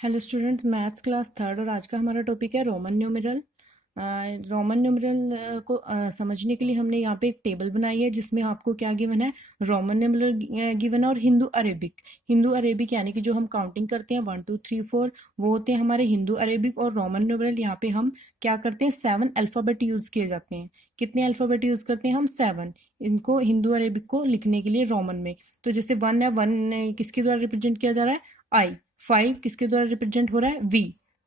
Hello students, maths class third और आज का हमारा टॉपिक है रोमन न्यूमेरल। रोमन न्यूमेरल को समझने के लिए हमने यहाँ पे एक टेबल बनाई है जिसमें आपको क्या गिवन है, रोमन न्यूमेरल गिवन है और हिंदू अरेबिक। हिंदू अरेबिक यानी कि जो हम काउंटिंग करते हैं 1 2 3 4 वो होते हैं हमारे हिंदू अरेबिक, और रोमन न्यूमेरल यहाँ पे हम क्या करते हैं 7 अल्फ़ाबेट यूज़ किए जाते हैं। कितने अल्फ़ाबेट यूज़ करते हैं हम 7, इनको हिंदू अरेबिक को लिखने के लिए रोमन में। तो जैसे 1 है, 1 किसके द्वारा रिप्रेजेंट किया जा रहा है, आई। 5 किसके द्वारा रिप्रेजेंट हो रहा है, V।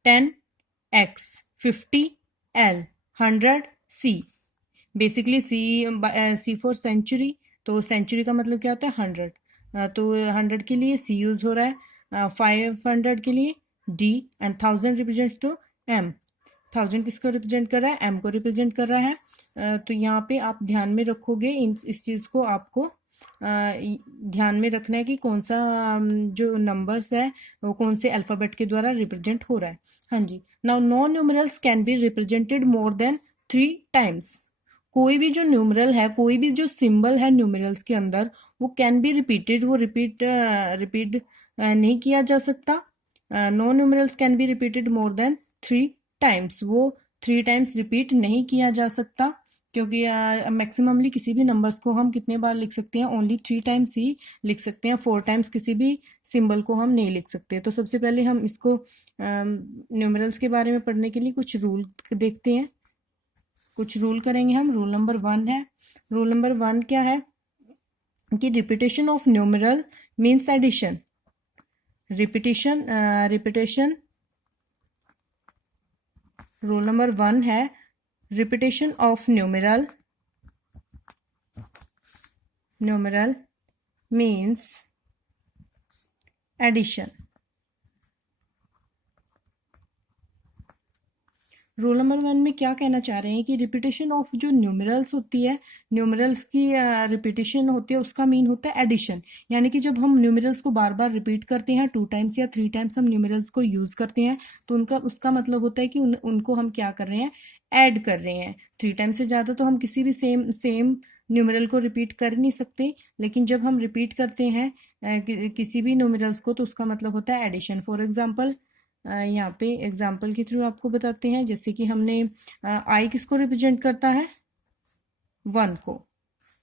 10 X, 50 L, 100 C। Basically C for century, तो सेंचुरी का मतलब क्या होता है 100। तो 100 के लिए C यूज हो रहा है, 500 के लिए D, and 1000 represents to M। 1000 किसको रिप्रेजेंट कर रहा है, M को रिप्रेजेंट कर रहा है। तो यहाँ पे आप ध्यान में रखोगे इस चीज़ को, आपको ध्यान में रखना है कि कौन सा जो नंबर्स है वो कौन से अल्फ़ाबेट के द्वारा रिप्रेजेंट हो रहा है। हाँ जी, now non numerals can be represented more than 3 times. कोई भी जो न्यूमरल है, कोई भी जो सिंबल है न्यूमरल्स के अंदर, वो कैन बी रिपीटेड, वो रिपीट नहीं किया जा सकता। Non numerals can be repeated more than 3 times, वो 3 टाइम्स रिपीट नहीं किया जा सकता, क्योंकि मैक्सिममली किसी भी नंबर्स को हम कितने बार लिख सकते हैं, ओनली 3 टाइम्स ही लिख सकते हैं। 4 टाइम्स किसी भी सिंबल को हम नहीं लिख सकते। तो सबसे पहले हम इसको न्यूमरल्स के बारे में पढ़ने के लिए कुछ रूल देखते हैं। कुछ रूल करेंगे हम। रूल नंबर 1 है, रूल नंबर 1 क्या है कि repetition of numeral means addition. Repetition rule number 1 है, repetition of numeral means addition. Rule number 1 में क्या कहना चाह रहे हैं कि रिपीटेशन ऑफ जो न्यूमरल्स होती है, न्यूमरल्स की रिपीटेशन होती है, उसका मीन होता है एडिशन। यानी कि जब हम न्यूमरल्स को बार बार रिपीट करते हैं, 2 टाइम्स या 3 टाइम्स हम न्यूमरल्स को यूज़ करते हैं, तो उसका मतलब होता है कि उनको हम क्या कर रहे हैं, ऐड कर रहे हैं। 3 टाइम्स से ज़्यादा तो हम किसी भी सेम न्यूमरल को रिपीट कर नहीं सकते, लेकिन जब हम रिपीट करते हैं किसी भी न्यूमरल्स को, तो उसका मतलब होता है एडिशन। फॉर एग्जाम्पल यहाँ पे एग्जाम्पल के थ्रू आपको बताते हैं। जैसे कि हमने आई किसको रिप्रेजेंट करता है, 1 को,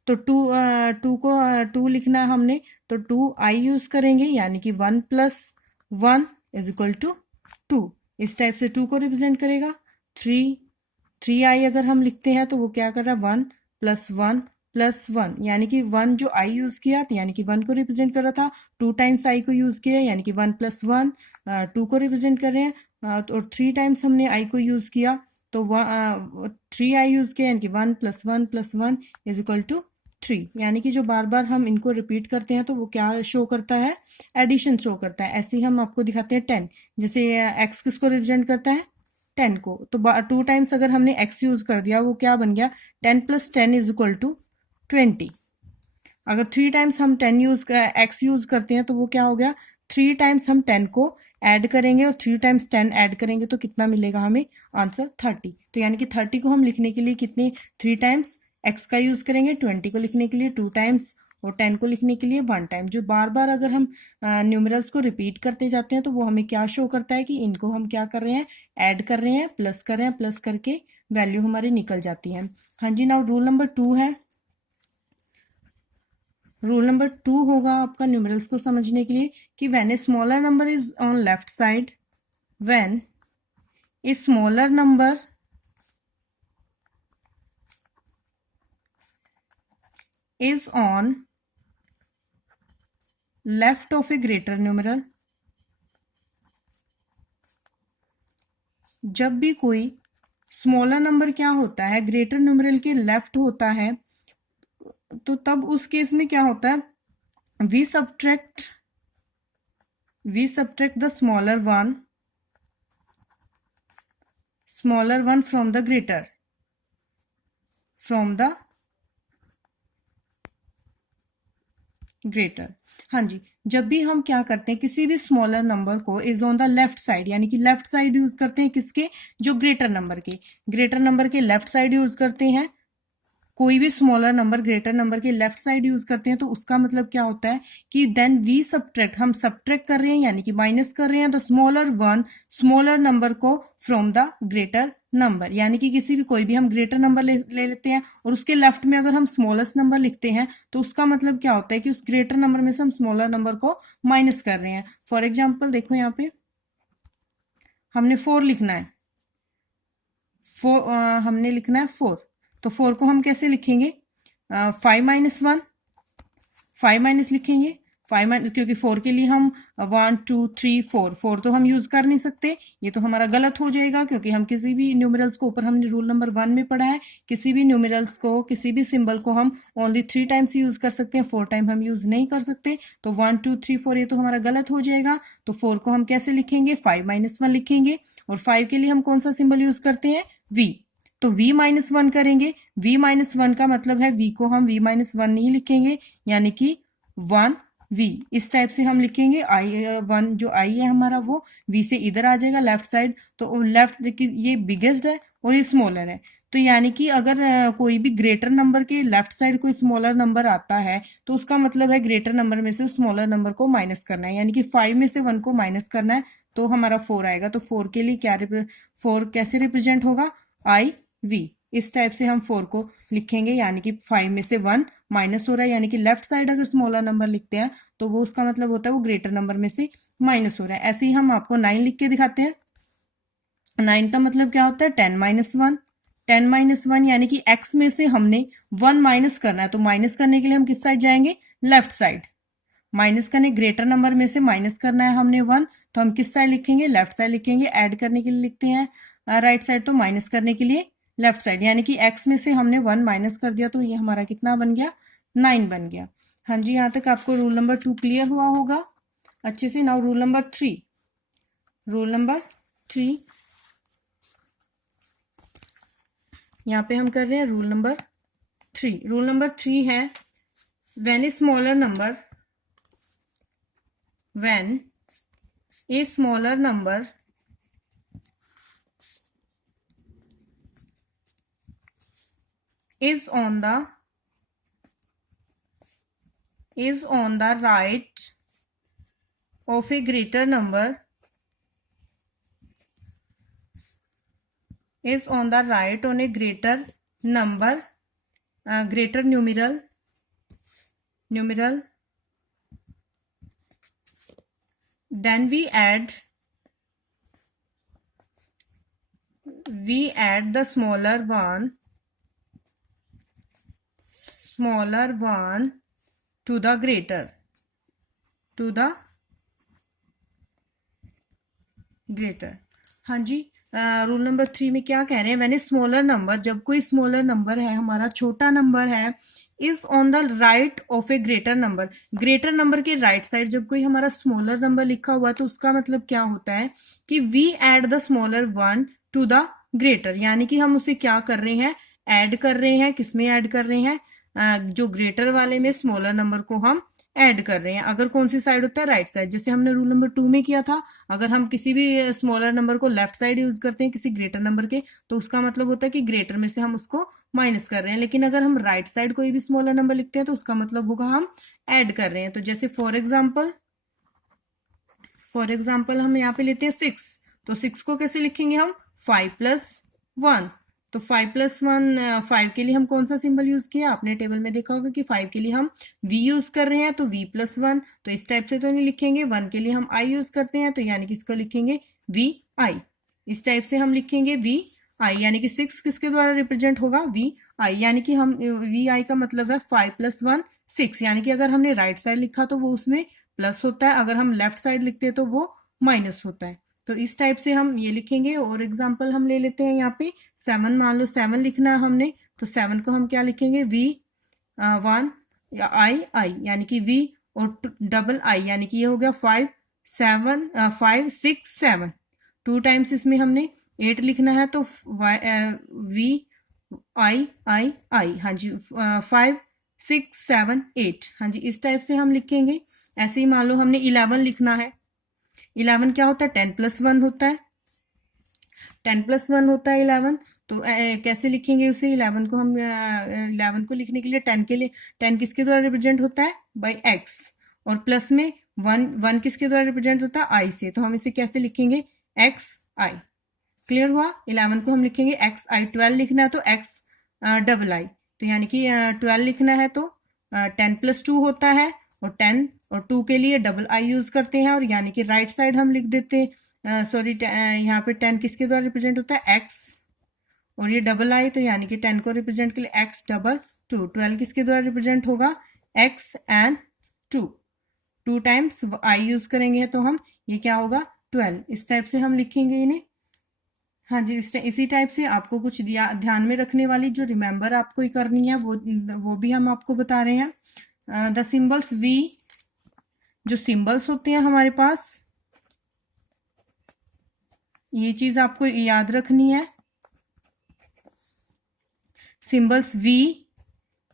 तो 2 लिखना है हमने, तो 2 आई यूज करेंगे, यानी कि 1 + 1 = 2। इस टाइप से 2 को रिप्रेजेंट करेगा। 3 आई अगर हम लिखते हैं तो वो क्या कर रहा है, 1 + 1 + 1, यानी कि 1 जो आई यूज किया यानी कि 1 को रिप्रेजेंट कर रहा था, 2 टाइम्स आई को यूज किया यानी कि 1 + 1 2 को रिप्रेजेंट कर रहे हैं। और 3 टाइम्स हमने आई को यूज किया, तो 3 आई यूज किया, यानी कि 1 + 1 + 1 = 3। यानी कि जो बार बार हम इनको रिपीट करते हैं तो वो क्या शो करता है, एडिशन शो करता है। ऐसे ही हम आपको दिखाते हैं 10। जैसे एक्स किसको रिप्रेजेंट करता है, 10 को, तो 2 टाइम्स अगर हमने x यूज कर दिया, वो क्या बन गया, 10 + 10 = 20। अगर 3 टाइम्स हम x यूज करते हैं तो वो क्या हो गया, 3 टाइम्स हम 10 को ऐड करेंगे और 3 टाइम्स 10 ऐड करेंगे तो कितना मिलेगा हमें, आंसर 30। तो यानी कि 30 को हम लिखने के लिए कितने 3 टाइम्स x का यूज करेंगे, 20 को लिखने के लिए 2 टाइम्स और 10 को लिखने के लिए 1 टाइम। जो बार बार अगर हम न्यूमरल्स को रिपीट करते जाते हैं तो वो हमें क्या शो करता है कि इनको हम क्या कर रहे हैं, ऐड कर रहे हैं, प्लस कर रहे हैं, प्लस करके वैल्यू हमारी निकल जाती है। हाँ जी, नाउ रूल नंबर 2 है। रूल नंबर 2 होगा आपका न्यूमरल्स को समझने के लिए कि when a smaller number is on left side, when a smaller number is on left of a greater numeral, जब भी कोई स्मॉलर नंबर क्या होता है, ग्रेटर न्यूमरल के लेफ्ट होता है, तो तब उस केस में क्या होता है, we subtract the smaller one from the greater. हाँ जी, जब भी हम क्या करते हैं, किसी भी स्मॉलर नंबर को is on the left side, यानी कि लेफ्ट साइड यूज करते हैं किसके, जो ग्रेटर नंबर के लेफ्ट साइड यूज करते हैं, कोई भी स्मॉलर नंबर ग्रेटर नंबर के लेफ्ट साइड यूज करते हैं तो उसका मतलब क्या होता है कि देन वी सब्ट्रैक्ट, हम सब्ट्रैक्ट कर रहे हैं यानी कि माइनस कर रहे हैं the smaller one, smaller number को फ्रॉम द ग्रेटर नंबर, यानी कि किसी भी कोई भी हम ग्रेटर नंबर ले लेते हैं और उसके लेफ्ट में अगर हम स्मॉलेस्ट नंबर लिखते हैं तो उसका मतलब क्या होता है कि उस ग्रेटर नंबर में से हम स्मॉलर नंबर को माइनस कर रहे हैं। फॉर एग्जाम्पल देखो यहाँ पे हमने 4 लिखना है, हमने लिखना है 4, तो 4 को हम कैसे लिखेंगे, 5 - 1, 5 माइनस लिखेंगे, 5 माइनस, क्योंकि 4 के लिए हम 1 2 3 4 तो हम यूज कर नहीं सकते, ये तो हमारा गलत हो जाएगा, क्योंकि हम किसी भी न्यूमरल्स को, ऊपर हमने रूल नंबर 1 में पढ़ा है, किसी भी न्यूमरल्स को, किसी भी सिंबल को हम ओनली 3 टाइम्स यूज कर सकते हैं, 4 टाइम हम यूज नहीं कर सकते। तो 1 2 3 4 ये तो हमारा गलत हो जाएगा। तो 4 को हम कैसे लिखेंगे, 5 - 1 लिखेंगे, और 5 के लिए हम कौन सा सिंबल यूज करते हैं, v, तो v - 1 करेंगे। v - 1 का मतलब है v को हम v - 1 नहीं लिखेंगे, यानी कि 1 v, इस टाइप से हम लिखेंगे। i1 जो i है हमारा वो v से इधर आ जाएगा लेफ्ट साइड, तो लेफ्ट ये बिगेस्ट है और ये स्मॉलर है, तो यानी कि अगर कोई भी ग्रेटर नंबर के लेफ्ट साइड कोई स्मॉलर नंबर आता है तो उसका मतलब है ग्रेटर नंबर में से स्मॉलर नंबर को माइनस करना है, यानी कि 5 में से 1 को माइनस करना है, तो हमारा 4 आएगा। तो 4 के लिए क्या 4 कैसे रिप्रेजेंट होगा, i v, इस टाइप से हम 4 को लिखेंगे, यानी कि 5 में से 1 माइनस हो रहा है, यानी कि लेफ्ट साइड अगर स्मॉलर नंबर लिखते हैं तो वो उसका मतलब होता है वो ग्रेटर नंबर में से माइनस हो रहा है। ऐसे ही हम आपको 9 लिख के दिखाते हैं। 9 का मतलब क्या होता है, 10 - 1, 10 - 1 यानी कि x में से हमने 1 माइनस करना है, तो माइनस करने के लिए हम किस साइड जाएंगे, लेफ्ट साइड। माइनस करने, ग्रेटर नंबर में से माइनस करना है हमने 1, तो हम किस साइड लिखेंगे, लेफ्ट साइड लिखेंगे। ऐड करने के लिए लिखते हैं राइट साइड, तो माइनस करने के लिए लेफ्ट साइड, यानी कि x में से हमने 1 माइनस कर दिया, तो ये हमारा कितना बन गया, 9 बन गया। हाँ जी, यहाँ तक आपको रूल नंबर 2 क्लियर हुआ होगा अच्छे से। Now rule number 3, rule number 3 यहाँ पे हम कर रहे हैं रूल नंबर 3। रूल नंबर 3 है when a smaller number, when a smaller number is on the right of a greater number, is on the right on a greater number, greater numeral, then we add the smaller one to the greater, हाँ जी। Rule number 3 में क्या कह रहे हैं, मैंने smaller number, जब कोई smaller number है हमारा छोटा नंबर है, is on the right of A greater number, greater number के राइट साइड जब कोई हमारा स्मॉलर नंबर लिखा हुआ, तो उसका मतलब क्या होता है कि we add the smaller one to the greater, यानी कि हम उसे क्या कर रहे हैं, ऐड कर रहे हैं। किसमें ऐड कर रहे हैं, जो ग्रेटर वाले में स्मॉलर नंबर को हम ऐड कर रहे हैं। अगर कौन सी साइड होता है, राइट साइड, जैसे हमने रूल नंबर 2 में किया था। अगर हम किसी भी स्मॉलर नंबर को लेफ्ट साइड यूज करते हैं किसी ग्रेटर नंबर के, तो उसका मतलब होता है कि ग्रेटर में से हम उसको माइनस कर रहे हैं। लेकिन अगर हम राइट साइड कोई भी स्मॉलर नंबर लिखते हैं तो उसका मतलब होगा हम ऐड कर रहे हैं। तो जैसे फॉर एग्जाम्पल हम यहाँ पे लेते हैं 6, तो 6 को कैसे लिखेंगे हम, 5 + 1, तो 5 + 1, 5 के लिए हम कौन सा सिंबल यूज किया, आपने टेबल में देखा होगा कि 5 के लिए हम v यूज कर रहे हैं, तो v + 1, तो इस टाइप से तो नहीं लिखेंगे। 1 के लिए हम i यूज करते हैं, तो यानी कि इसको लिखेंगे vi, इस टाइप से हम लिखेंगे vi, यानी कि 6 किसके द्वारा रिप्रेजेंट होगा, vi, यानी कि हम vi का मतलब है 5 + 1 6, यानी कि अगर हमने राइट साइड लिखा तो वो उसमें प्लस होता है, अगर हम लेफ्ट साइड लिखते हैं तो वो माइनस होता है। तो इस टाइप से हम ये लिखेंगे। और एग्जाम्पल हम ले लेते हैं यहाँ पे 7, मान लो 7 लिखना है हमने, तो 7 को हम क्या लिखेंगे, v1 या i, यानी कि v और डबल i, यानी कि ये हो गया 5 6 7, 2 टाइम्स इसमें हमने 8 लिखना है, तो v i, हाँ जी, 5 6 7 8, हाँ जी, इस टाइप से हम लिखेंगे। ऐसे ही मान लो हमने 11 लिखना है, 11 क्या होता है, 10 + 1 होता है, 10 + 1 होता है 11, तो कैसे लिखेंगे उसे? 11 को हम 11 को लिखने के लिए 10 के लिए 10 किसके द्वारा रिप्रेजेंट होता है? बाई x, और प्लस में 1 किसके द्वारा रिप्रेजेंट होता है? i से। तो हम इसे कैसे लिखेंगे? x i। क्लियर हुआ? 11 को हम लिखेंगे x i। 12 लिखना है तो x डबल आई, तो यानी कि 12 लिखना है तो 10 प्लस 2 होता है, और 10 और 2 के लिए डबल आई यूज करते हैं, और यानी कि राइट साइड हम लिख देते हैं, सॉरी यहाँ पे 10 किसके द्वारा रिप्रेजेंट होता है? x, और ये डबल आई, तो यानी कि 10 को रिप्रेजेंट के लिए x डबल 2। 12 किसके द्वारा रिप्रेजेंट होगा? x and 2, 2 times I use करेंगे तो हम, ये क्या होगा? 12। इस टाइप से हम लिखेंगे इन्हें। हाँ जी, इसी टाइप से आपको कुछ ध्यान में रखने वाली जो रिमेंबर आपको ही करनी है वो भी हम आपको बता रहे हैं। द सिंबल्स वी, जो सिंबल्स होते हैं हमारे पास, ये चीज आपको याद रखनी है। Symbols V,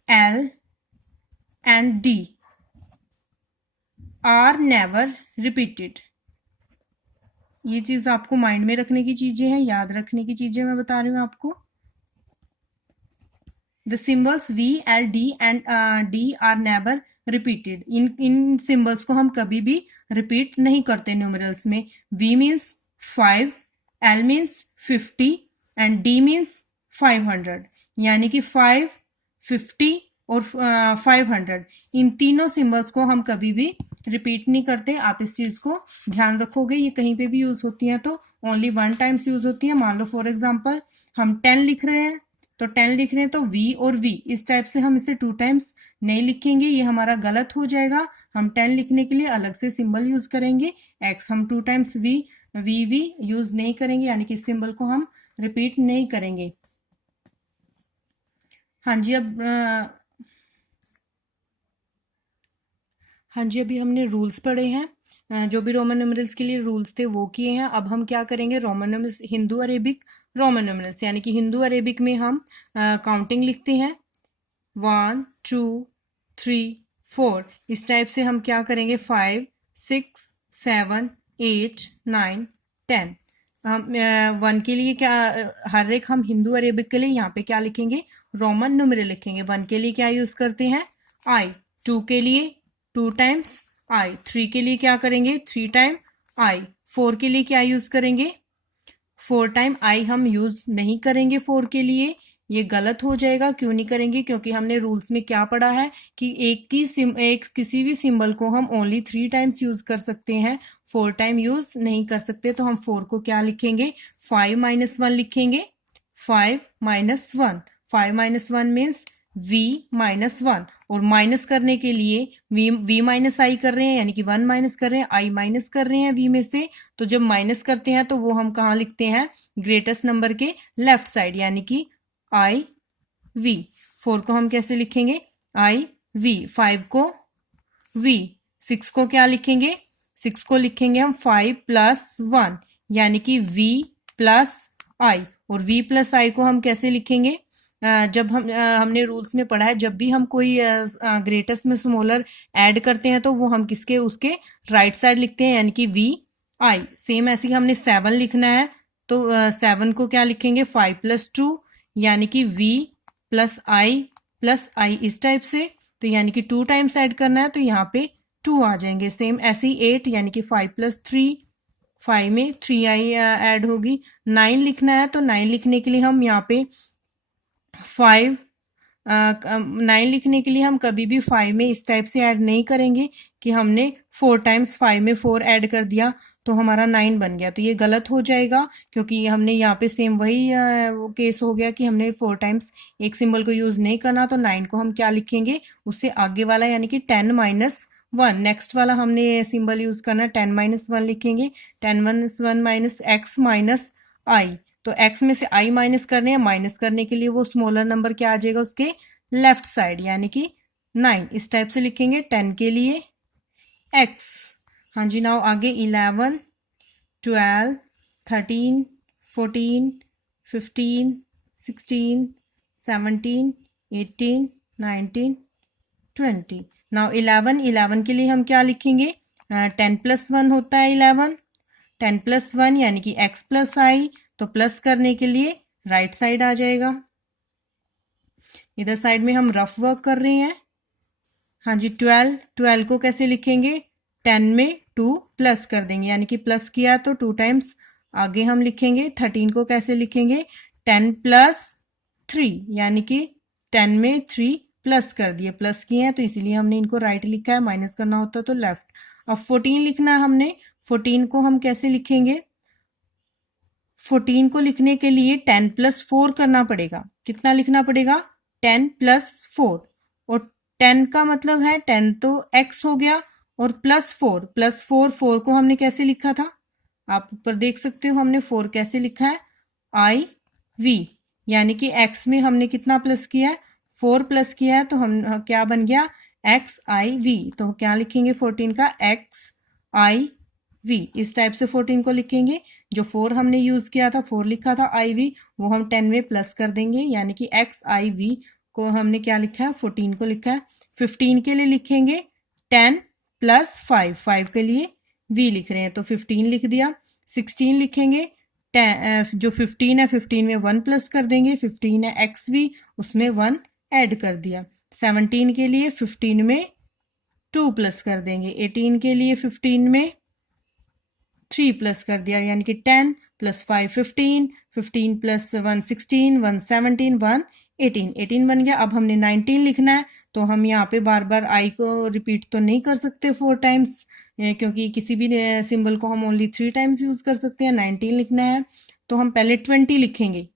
L and D are never repeated। ये चीज आपको माइंड में रखने की चीजें हैं, याद रखने की चीजें मैं बता रही हूं आपको। The symbols V, L, D and D are never repeated। In symbols को हम कभी भी रिपीट नहीं करते न्यूमरल्स में। V means 5, L means 50 and D means 500, यानी कि 5, 50 और 500, इन तीनों सिंबल्स को हम कभी भी रिपीट नहीं करते। आप इस चीज को ध्यान रखोगे। ये कहीं पे भी यूज होती है तो ओनली 1 टाइम्स यूज होती है। मान लो फॉर एग्जांपल हम 10 लिख रहे हैं, तो 10 लिख रहे हैं तो V और V इस टाइप से हम इसे 2 टाइम्स नहीं लिखेंगे, ये हमारा गलत हो जाएगा। हम 10 लिखने के लिए अलग से सिंबल यूज करेंगे x। हम 2 टाइम्स V यूज नहीं करेंगे, यानी कि सिंबल को हम रिपीट नहीं करेंगे। हाँ जी, हाँ जी, अभी हमने रूल्स पढ़े हैं, जो भी रोमन न्यूमरल्स के लिए रूल्स थे वो किए हैं। अब हम क्या करेंगे? Roman numerals, Hindu Arabic Roman numerals, यानी कि हिंदू अरेबिक में हम काउंटिंग लिखते हैं 1 2 3 4। इस टाइप से हम क्या करेंगे? 5 6 7 8 9 10। हम 1 के लिए क्या, हर एक हम हिंदू अरेबिक के लिए यहाँ पे क्या लिखेंगे? रोमन न्यूमरल लिखेंगे। 1 के लिए क्या यूज करते हैं? आई। 2 के लिए 2 टाइम्स आई। 3 के लिए क्या करेंगे? 3 टाइम आई। 4 के लिए क्या यूज करेंगे? 4 टाइम आई हम यूज नहीं करेंगे 4 के लिए, ये गलत हो जाएगा। क्यों नहीं करेंगे? क्योंकि हमने रूल्स में क्या पढ़ा है कि एक किसी भी सिंबल को हम ओनली 3 टाइम्स यूज कर सकते हैं, 4 टाइम यूज नहीं कर सकते। तो हम 4 को क्या लिखेंगे? 5 - 1 लिखेंगे। 5 - 1, 5 - 1 मीन्स V - 1, और माइनस करने के लिए V माइनस आई कर रहे हैं, यानी कि 1 माइनस कर रहे हैं, I माइनस कर रहे हैं V में से। तो जब माइनस करते हैं तो वो हम कहाँ लिखते हैं? ग्रेटेस्ट नंबर के लेफ्ट साइड, यानी कि IV। 4 को हम कैसे लिखेंगे? IV। 5 को V। 6 को क्या लिखेंगे? 6 को लिखेंगे हम 5 + 1, यानी कि V + I। और V + I को हम कैसे लिखेंगे? जब हमने रूल्स में पढ़ा है, जब भी हम कोई ग्रेटेस्ट में स्मॉलर ऐड करते हैं तो वो हम किसके, उसके राइट साइड लिखते हैं, यानी कि VI। सेम ऐसे ही हमने 7 लिखना है तो 7 को क्या लिखेंगे? 5 + 2, यानी कि V + I इस टाइप से। तो यानी कि 2 टाइम्स ऐड करना है तो यहाँ पे 2 आ जाएंगे। सेम ऐसे ही 8, यानी कि 5 + 3, 5 में 3I ऐड होगी। 9 लिखना है तो 9 लिखने के लिए हम यहाँ पे 9 लिखने के लिए हम कभी भी 5 में इस टाइप से ऐड नहीं करेंगे कि हमने 4 टाइम्स 5 में 4 ऐड कर दिया तो हमारा 9 बन गया, तो ये गलत हो जाएगा। क्योंकि हमने यहाँ पे सेम वही केस हो गया कि हमने 4 टाइम्स एक सिंबल को यूज नहीं करना, तो 9 को हम क्या लिखेंगे? उससे आगे वाला, यानी कि 10 - 1, नेक्स्ट वाला हमने सिंबल यूज करना, 10 - 1 लिखेंगे। 10 - 1 - x - I। तो x में से I माइनस करने हैं, माइनस करने के लिए वो स्मॉलर नंबर क्या आ जाएगा? उसके लेफ्ट साइड, यानी कि 9। इस टाइप से लिखेंगे 10 के लिए x। हाँ जी, नाउ आगे 11 12 13 14 15 16 17 18 19 20। नाउ 11 के लिए हम क्या लिखेंगे? 10 + 1 होता है 11। 10 + 1 यानी कि x + I, तो प्लस करने के लिए राइट साइड आ जाएगा। इधर साइड में हम रफ वर्क कर रहे हैं। हाँ जी, 12 को कैसे लिखेंगे, 10 में 2 प्लस कर देंगे, यानी कि प्लस किया तो 2 टाइम्स आगे हम लिखेंगे। 13 को कैसे लिखेंगे, 10 प्लस 3, यानी कि 10 में 3 प्लस कर दिए, प्लस किए हैं तो इसीलिए हमने इनको राइट लिखा है, माइनस करना होता तो लेफ्ट। अब 14 लिखना है हमने। 14 को हम कैसे लिखेंगे, 14 को लिखने के लिए 10 प्लस 4 करना पड़ेगा। कितना लिखना पड़ेगा, 10 प्लस 4, और 10 का मतलब है 10 तो x हो गया, और प्लस 4 को हमने कैसे लिखा था, आप ऊपर देख सकते हो हमने 4 कैसे लिखा है, आई वी, यानी कि x में हमने कितना प्लस किया है, 4 प्लस किया है, तो हम क्या बन गया, एक्स आई वी। तो क्या लिखेंगे 14 का, एक्स आई वी, इस टाइप से 14 को लिखेंगे। जो 4 हमने यूज किया था, 4 लिखा था आई वी, वो हम 10 में प्लस कर देंगे, यानी कि एक्स आई वी को हमने क्या लिखा है, 14 को लिखा है। 15 के लिए लिखेंगे 10 प्लस 5, 5 के लिए वी लिख रहे हैं तो 15 लिख दिया। 16 लिखेंगे, जो 15 है 15 में 1 प्लस कर देंगे, 15 है एक्स वी, उसमें 1 ऐड कर दिया। 17 के लिए 15 में 2 प्लस कर देंगे, 18 के लिए 15 में 3 प्लस कर दिया, यानी कि 10 प्लस 5 15, 15 प्लस 1 16, 1 17, 1 18, 18 बन गया। अब हमने 19 लिखना है, तो हम यहाँ पे बार बार आई को रिपीट तो नहीं कर सकते 4 टाइम्स, क्योंकि किसी भी सिंबल को हम ओनली 3 टाइम्स यूज कर सकते हैं। 19 लिखना है तो हम पहले 20 लिखेंगे,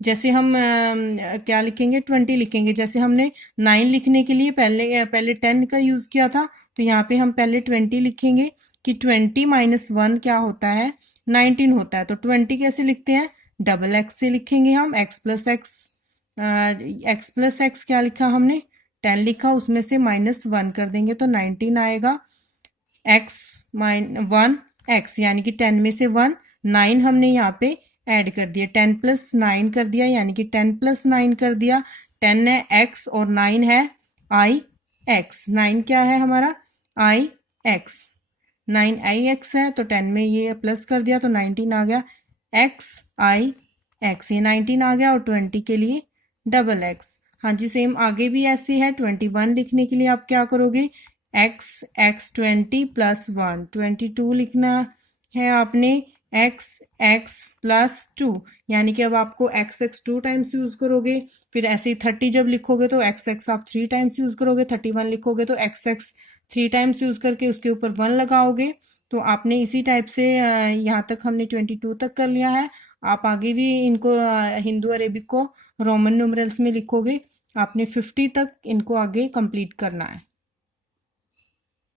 जैसे हम क्या लिखेंगे, 20 लिखेंगे। जैसे हमने 9 लिखने के लिए पहले 10 का यूज किया था, तो यहाँ पे हम पहले 20 लिखेंगे कि 20 माइनस 1 क्या होता है, 19 होता है। तो 20 कैसे लिखते हैं, डबल एक्स से लिखेंगे हम, एक्स प्लस एक्स क्या लिखा हमने, 10 लिखा, उसमें से माइनस 1 कर देंगे तो 19 आएगा। एक्स -1 एक्स, यानी कि 10 में से 1, 9 हमने यहाँ पे ऐड कर दिया, 10 प्लस 9 कर दिया, यानी कि 10 प्लस 9 कर दिया। 10 है एक्स और 9 है आई एक्स, 9 क्या है हमारा, आई एक्स, 9 आई एक्स है, तो 10 में ये प्लस कर दिया तो 19 आ गया, एक्स आई एक्स, ये 19 आ गया। और 20 के लिए डबल एक्स। हाँ जी, सेम आगे भी ऐसे है। 21 लिखने के लिए आप क्या करोगे, एक्स 20 प्लस 1, 22 लिखना है आपने, एक्स प्लस 2, यानी कि अब आपको एक्स 2 टाइम्स यूज करोगे। फिर ऐसे ही 30 जब लिखोगे तो एक्स आप 3 टाइम्स यूज करोगे। 31 लिखोगे तो एक्स 3 टाइम्स यूज करके उसके ऊपर 1 लगाओगे। तो आपने इसी टाइप से यहाँ तक हमने 22 तक कर लिया है। आप आगे भी इनको हिंदू अरेबिक को रोमन न्यूमरल्स में लिखोगे, आपने 50 तक इनको आगे कंप्लीट करना है।